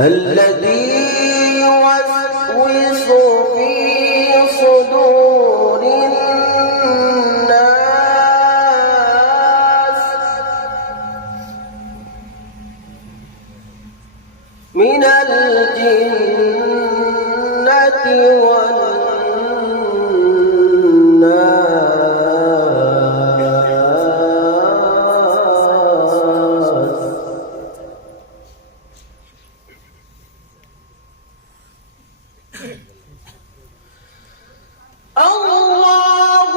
الذي يوسوس في صدور الناس من الجنة والناس. الله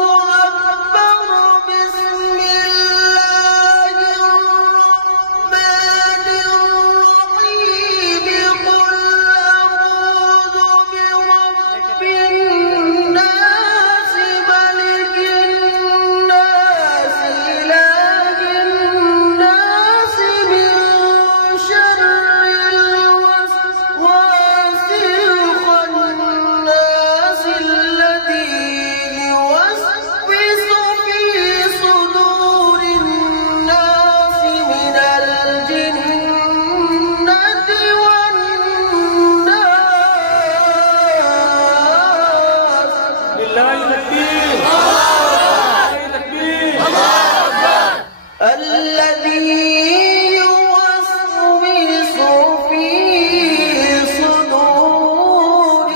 أكبر. بسم الله الرحمن الرحيم. قل أعوذ برب الناس ملك الناس إله الناس من شر الوسواس الخناس الذي يوسوس في صدور الناس من الجنة والناس. لله تكبير. تكبير. الذي يوسوس في صدور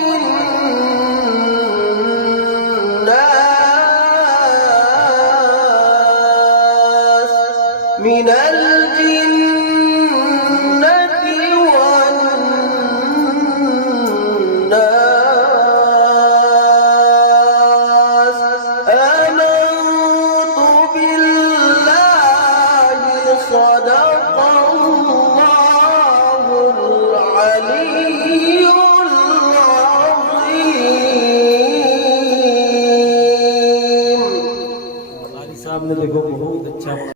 الناس من الجنة والناس. آمنت بالله صدق الله العلي العظيم. साहब ने देखो बहुत अच्छा